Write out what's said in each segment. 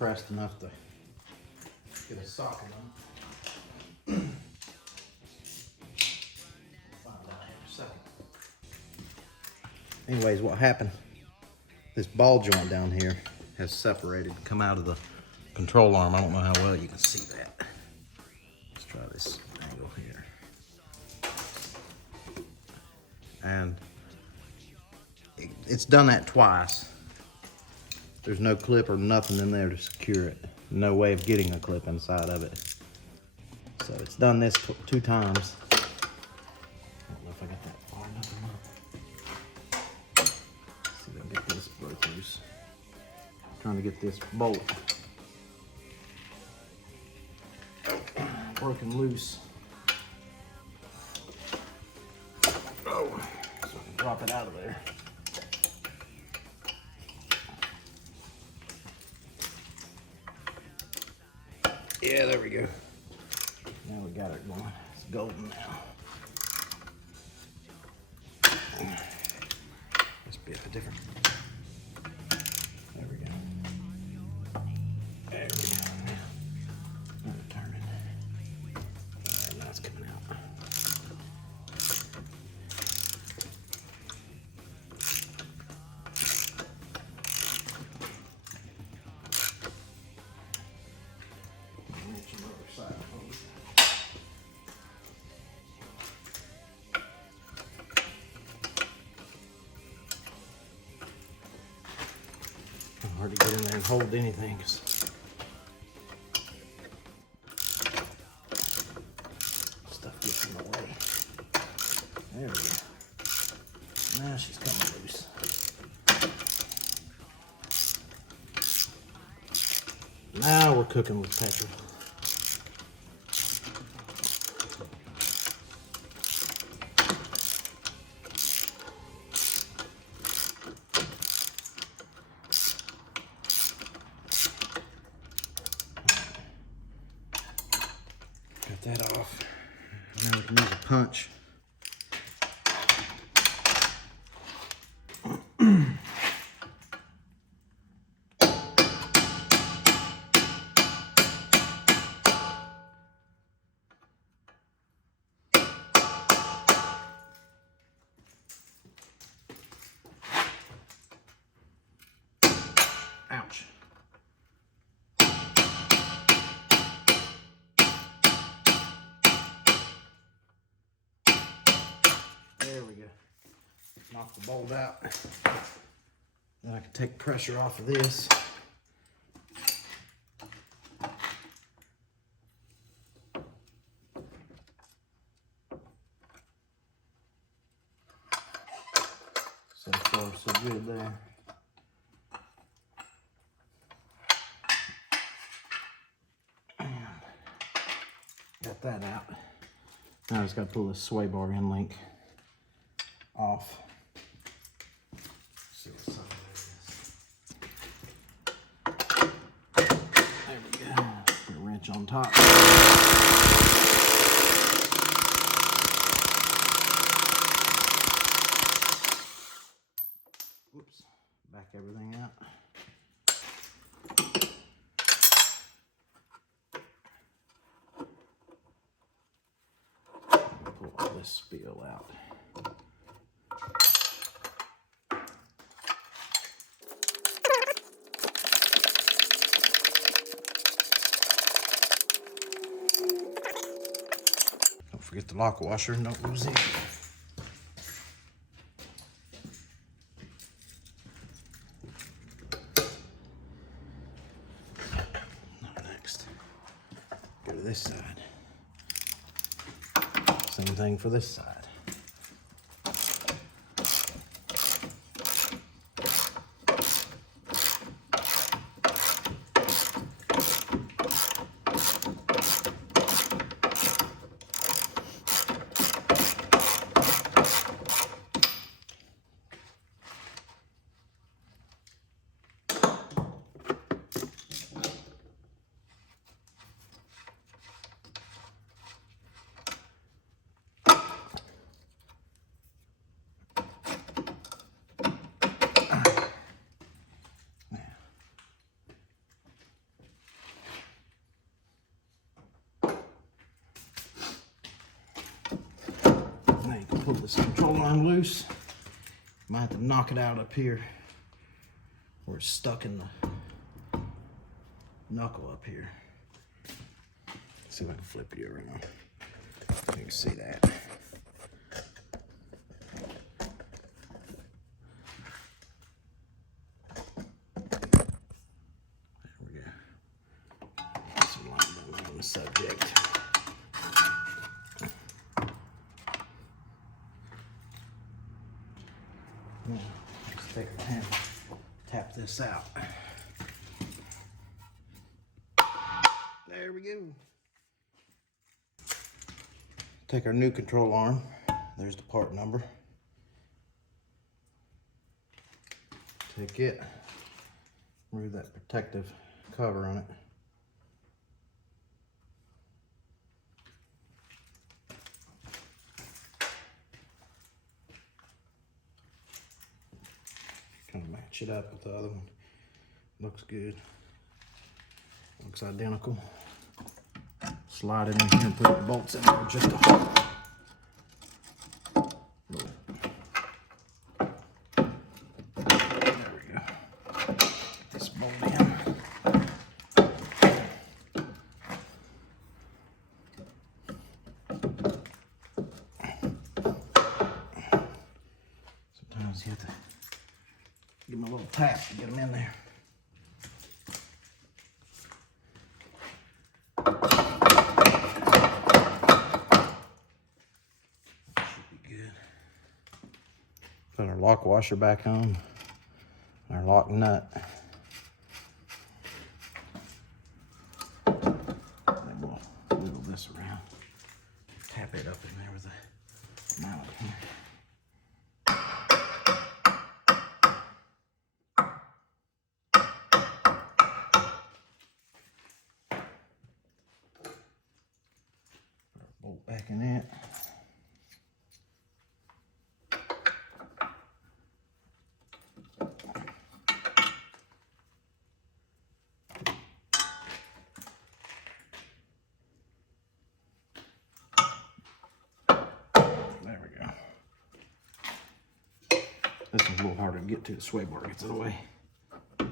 pressed enough to get a socket on. Find out here in a second. Anyways, what happened? This ball joint down here has separated, come out of the control arm. I don't know how well you can see that. Let's try this angle here. And it's done that twice. There's no clip or nothing in there to secure it. No way of getting a clip inside of it. So it's done this 2 times. I don't know if I got that far enough or not. Let's see if I can get this broke loose. Trying to get this bolt broken loose. Oh, so I can drop it out of there. Yeah, there we go. Now we got it going. It's golden now. Must be a different. There we go. There we go. Now we're turning. Alright, now it's coming out. Hard to get in there and hold anything. Stuff gets in the way. There we go. Now she's coming loose. Now we're cooking with petrol. Got that off. Now we can use a punch. Ouch. There we go. Knock the bolt out. Then I can take pressure off of this. So far, so good there. And got that out. Now I just got to pull this sway bar end link off. See what side that is. There we go. Put a wrench on top. Whoops. Back everything out. Pull all this spill out. Don't forget the lock washer and don't lose it. Next, go to this side. Same thing for this side. this control arm loose. Might have to knock it out up here where it's stuck in the knuckle up here. Let's see if I can flip you around. You can see that. There we go. Some light on the subject. Now, let's take our hammer, tap this out. There we go. Take our new control arm. There's the part number. Take it, remove that protective cover on it. Kind of match it up with the other one. Looks good. Looks identical. Slide it in here and put the bolts in there just a There we go. Get this bolt in. Sometimes you have to give them a little tap to get them in there. Put our lock washer back on, our lock nut. Then we'll wiggle this around, tap it up in there with a mallet here. Put our bolt back in it. This one's a little harder to get to. The sway bar gets in the way. Give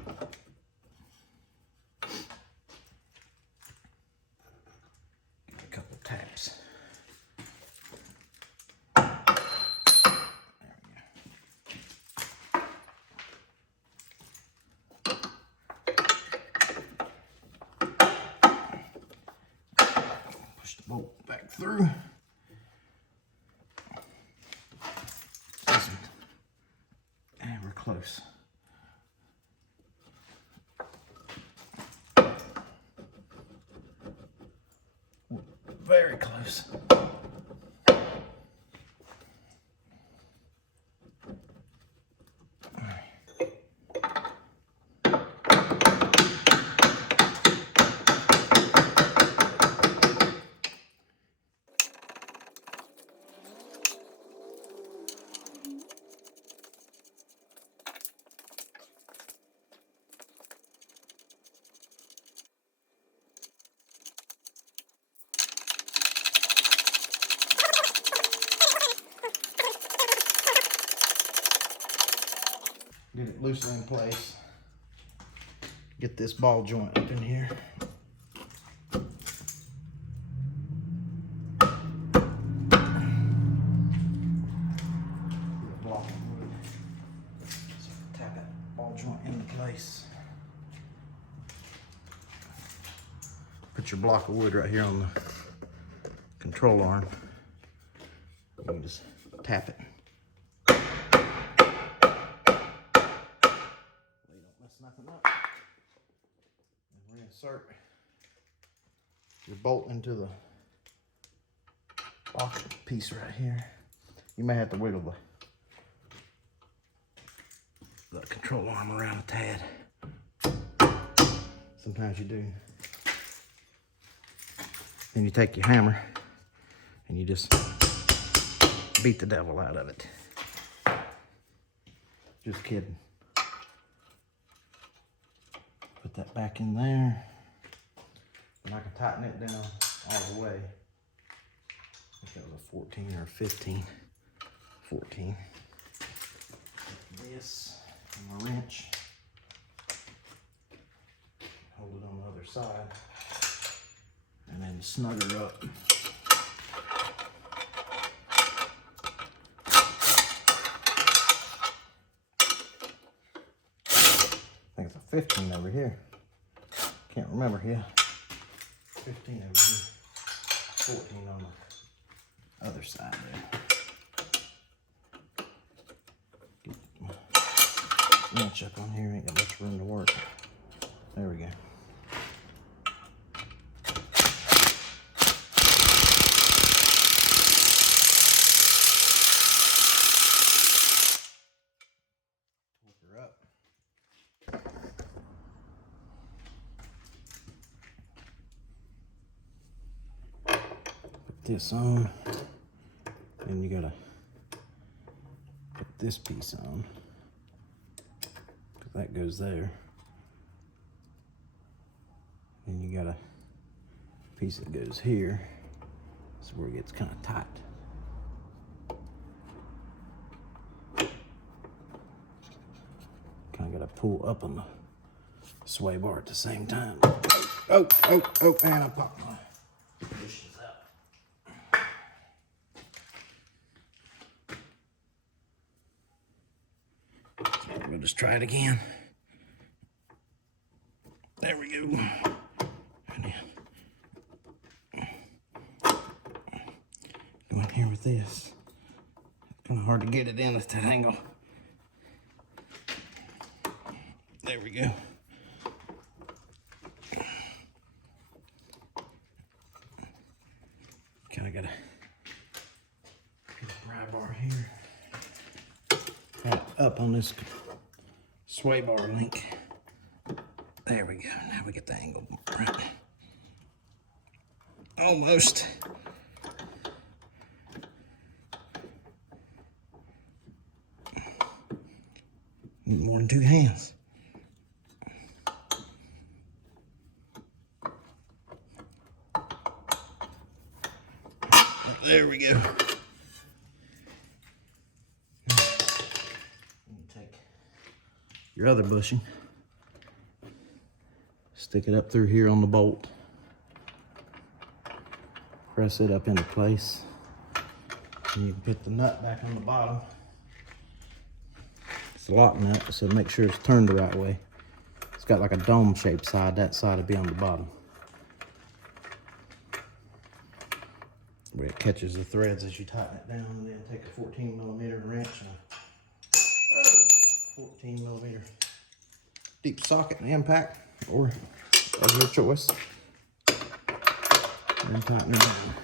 it a couple taps. There we go. Push the bolt back through. Close. Very close. Get it loosely in place. Get this ball joint up in here. Block of wood. So tap that ball joint into place. Put your block of wood right here on the control arm. You can just tap it. Nothing up, and reinsert your bolt into the box piece right here. You may have to wiggle the control arm around a tad. Sometimes you do. Then you take your hammer and you just beat the devil out of it. Just kidding. Put that back in there, and I can tighten it down all the way. I think that was a 14 or a 15. 14. This, and my wrench. Hold it on the other side. And then snug her up. I think it's a 15 over here. Can't remember here. 15 over here. 14 on the other side there. Get my wrench up on here, ain't got much room to work. There we go. Torque her up. Put this on, and you gotta put this piece on, because that goes there. And you got a piece that goes here. This is where it gets kind of tight. Kind of got to pull up on the sway bar at the same time. Oh, and I popped my bushes out. So we'll just try it again. There we go. Go in here with this. It's kind of hard to get it in at that angle. There we go. Kind of got a pry bar here. Right up on this sway bar link. There we go. Now we get the angle right. Almost. Need more than 2 hands. There we go. Take your other bushing, stick it up through here on the bolt, press it up into place, and you can put the nut back on the bottom. It's a lock nut, so make sure it's turned the right way. It's got like a dome shaped side, that side will be on the bottom, where it catches the threads as you tighten it down, and then take a 14mm wrench and a 14mm deep socket and impact, or of your choice, and tighten it down.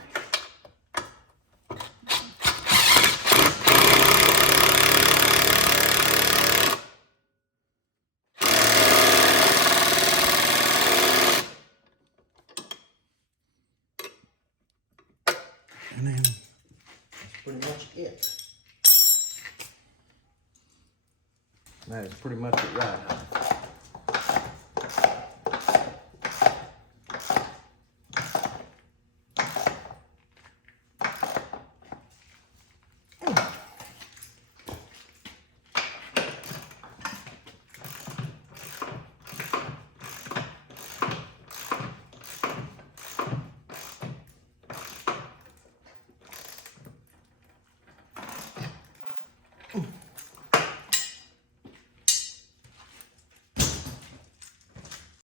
And then that's pretty much it. That is pretty much it right.